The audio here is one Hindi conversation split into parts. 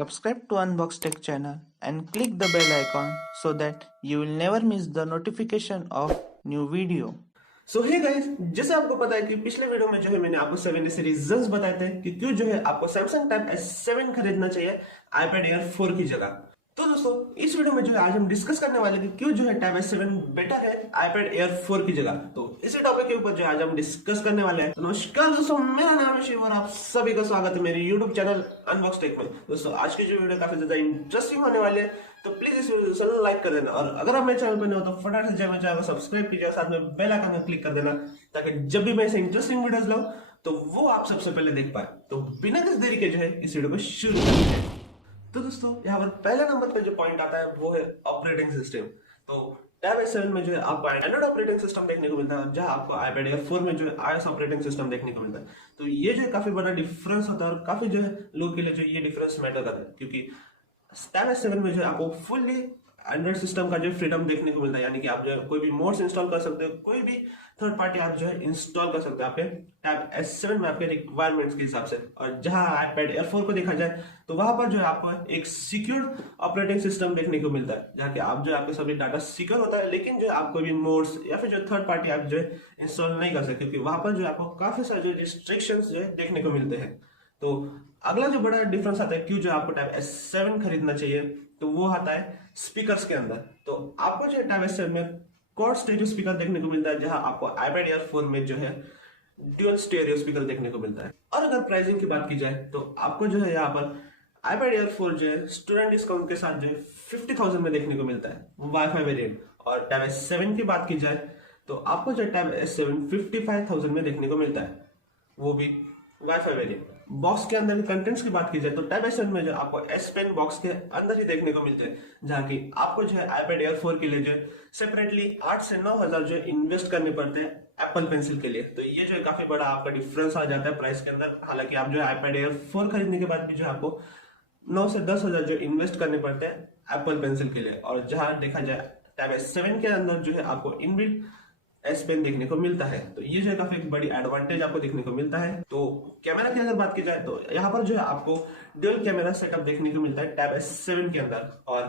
Subscribe to Unboxed Tech channel and click the bell icon so that you will never miss the notification of new video. So hey guys, जैसे आपको पता है कि पिछले वीडियो में जो है मैंने आपको 7 ऐसे रीजंस बताए थे कि क्यों जो है आपको सैमसंग टैब S7 खरीदना चाहिए iPad Air 4 की जगह। तो दोस्तों इस वीडियो में जो है आज हम डिस्कस करने वाले हैं कि क्यों जो है टैब S7 बेटर है iPad Air 4 की जगह। तो इसी टॉपिक के ऊपर जो है आज हम डिस्कस करने वाले हैं। तो नमस्कार दोस्तों, मेरा नाम है शिव और आप सभी का स्वागत है मेरे YouTube चैनल अनबॉक्स टेक में। दोस्तों आज की जो वीडियो काफी ज्यादा इंटरेस्टिंग होने वाली है, तो प्लीज इस वीडियो को लाइक कर देना और अगर आप मेरे चैनल पर नए हो तो फटाफट से मेरे चैनल को सब्सक्राइब कीजिए, साथ में बेल आइकन पर क्लिक कर देना ताकि जब भी मैं ऐसे इंटरेस्टिंग वीडियोस लाऊं तो वो आप सबसे पहले देख पाए। तो बिना किसी देरी के जो है इस वीडियो को शुरू करते हैं। तो दोस्तों यहाँ पर पहले नंबर पे जो पॉइंट आता है वो है ऑपरेटिंग सिस्टम। तो टैब S7 में जो है आपको एंड्रॉइड ऑपरेटिंग सिस्टम देखने को मिलता है, जहां आपको iPad Air 4 में जो है iOS ऑपरेटिंग सिस्टम देखने को मिलता है। तो ये जो है काफी बड़ा डिफरेंस होता है और काफी जो है लोगों के लिए जो ये डिफरेंस मैटर करता है, क्योंकि टैब S7 में जो है आपको फुल्ली एंड्रॉइड सिस्टम का जो फ्रीडम देखने को मिलता है, यानी कि आप जो है कोई भी मोड्स इंस्टॉल कर सकते हो, कोई भी थर्ड पार्टी आप जो है इंस्टॉल कर सकते हो आपके टैब S7 में आपके रिक्वायरमेंट्स के हिसाब से। और जहां iPad Air 4 को देखा जाए तो वहां पर जो है आपको एक सिक्योर ऑपरेटिंग सिस्टम देखने को मिलता है, जहाँ कि आप जो है आपके सभी डाटा सिक्योर होता है, लेकिन जो है आप कोई भी मोड्स या फिर जो थर्ड पार्टी आप जो है इंस्टॉल नहीं कर सकते, क्योंकि वहां पर जो है आपको काफी सारे जो रिस्ट्रिक्शंस जो है देखने को मिलते हैं। तो अगला जो बड़ा डिफरेंस आता है क्यों जो आपको टैब S7 खरीदना चाहिए, तो वो आता है स्पीकर्स के अंदर। तो आपको जो है टैब S7 में क्वाड स्टेरियो स्पीकर देखने को मिलता है, जहां आपको iPad Air 4 में जो है ड्यूअल स्टेरियो स्पीकर देखने को मिलता है। और अगर प्राइसिंग की बात की जाए तो आपको जो है यहाँ पर iPad Air 4 जो है स्टूडेंट डिस्काउंट के साथ जो है 50,000 में देखने को मिलता है वाईफाई वेरिएंट। और टैब S7 की बात की जाए तो आपको जो है टैब S7 55,000 में देखने को मिलता है, वो भी वाईफाई वेरिएंट। बॉक्स के अंदर कंटेंट्स की बात की जाए तो टैब S7 में जो आपको S पेन बॉक्स के अंदर ही देखने को मिलते हैं, जहाँ की आपको जो है iPad Air 4 के लिए जो है सेपरेटली 8 से 9,000 जो है इन्वेस्ट करने पड़ते हैं एप्पल पेंसिल के लिए। तो ये जो है काफी बड़ा आपका डिफरेंस आ जाता है प्राइस के अंदर। हालांकि आप जो है iPad Air 4 खरीदने के बाद भी जो है आपको 9 से 10,000 जो इन्वेस्ट करने पड़ते हैं एप्पल पेंसिल के लिए। और जहां देखा जाए टैब S7 के अंदर जो है आपको इनबिल्ट S पेन देखने को मिलता है। तो ये जो है काफी बड़ी एडवांटेज आपको देखने को मिलता है। तो कैमरा की अगर बात की जाए तो यहाँ पर जो है आपको डुअल कैमरा सेटअप देखने को मिलता है टैब S7 के अंदर, और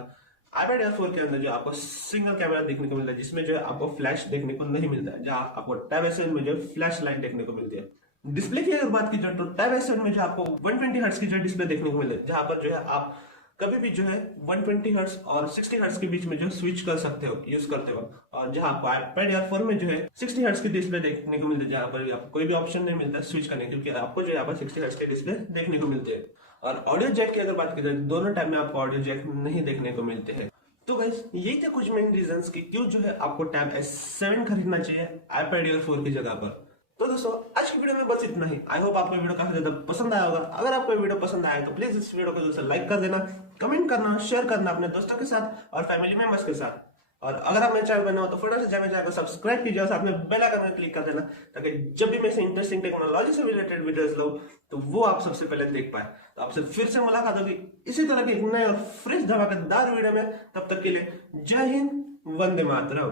iPad Air 4 के अंदर जो आपको सिंगल कैमरा देखने को मिलता है, जिसमें जो है आपको फ्लैश देखने को नहीं मिलता है, जहाँ आपको टैब S7 में जो फ्लैश लाइट देखने को मिलती है। डिस्प्ले की अगर बात की जाए तो टैब S7 में जो आपको 120 हर्ट्ज की जो डिस्प्ले देखने को मिलती है, जहाँ पर जो है आप कभी भी जो है 120 हर्ट्ज और 60 हर्ट्ज के बीच में जो स्विच कर सकते हो यूज करते वक्त। और जहां आपको iPad Air 4 में जो है 60 हर्ट्ज की डिस्प्ले देखने को मिलती है, जहां पर आपको कोई भी ऑप्शन नहीं मिलता स्विच करने, क्योंकि आपको जो है यहाँ पर 60 हर्ट्ज के डिस्प्ले देखने को मिलते हैं। और ऑडियो जैक की अगर बात की जाए दोनों टाइम में आपको ऑडियो जैक नहीं देखने को मिलते हैं। तो गाइस यही थे कुछ मेन रीजंस कि क्यों जो है आपको टैब S7 खरीदना चाहिए iPad Air 4 की जगह पर। तो दोस्तों आज की वीडियो में बस इतना ही। आई होप आपको वीडियो काफी ज्यादा पसंद आया होगा। अगर आपको वीडियो पसंद आया तो प्लीज इस वीडियो को दोस्तों लाइक कर देना, कमेंट करना, शेयर करना अपने दोस्तों के साथ और फैमिली मेंबर्स के साथ। और अगर आप मेरे चैनल पर नए हो तो फटाफट से मेरे चैनल को सब्सक्राइब कीजिए और साथ में बेल आइकन पर क्लिक कर देना, ताकि जब भी मैं से इंटरेस्टिंग टेक्नोलॉजी से रिलेटेड वीडियोस लाऊं तो वो आप सबसे पहले देख पाए। तो आपसे फिर से मुलाकात होगी इसी तरह के एक नए और फ्रेश धमाकेदार वीडियो में। तब तक के लिए जय हिंद, वंदे मातरम।